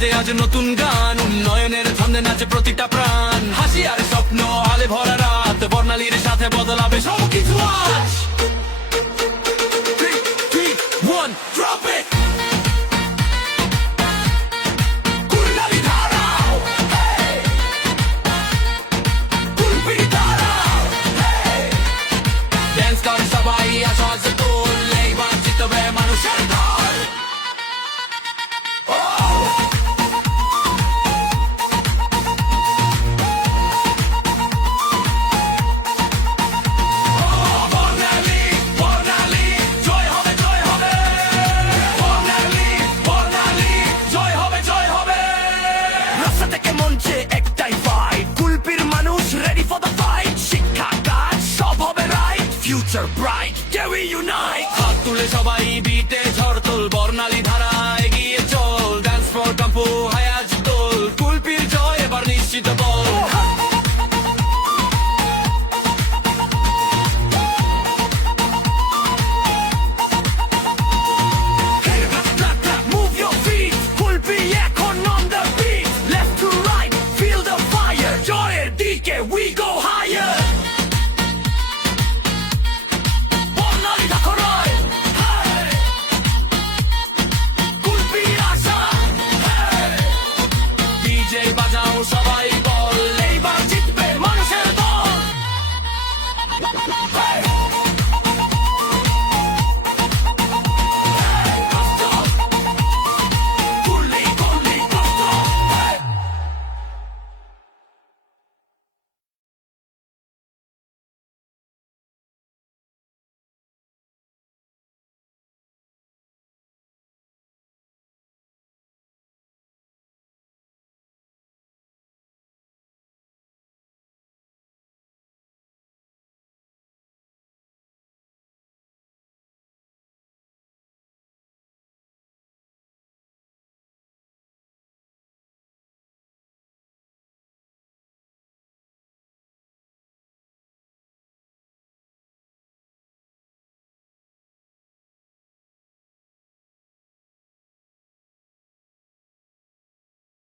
বাজে আজ নতুন গান, উন্নয়নের ছন্দে নাচে প্রতিটা প্রাণ। হাসি আর স্বপ্ন আলে ভরা রাত, বর্ণালীর সাথে বদলাবে সবকিছু আজ। 3, 2, 1, drop it! কুলনালি ধারাও, hey! কুলপিড়ি ধারাও, hey! Dance করে সবাই আসো আজ দোল, এইবার জিতবে মানুষের ঢল। বর্ণালী, বর্ণালী, জয় হবে, জয় হবে। বর্ণালী, বর্ণালী, জয় হবে, জয় হবে। রাস্তা থেকে মঞ্চে একটাই ফাইট, কুলপির মানুষ রেডি ফর দ্য ফাইট। শিক্ষা কাজ সব হবে right, future bright, K we unite. হাত তুলে সবাই বিটে ঝড় তোল, বর্ণালী ধারা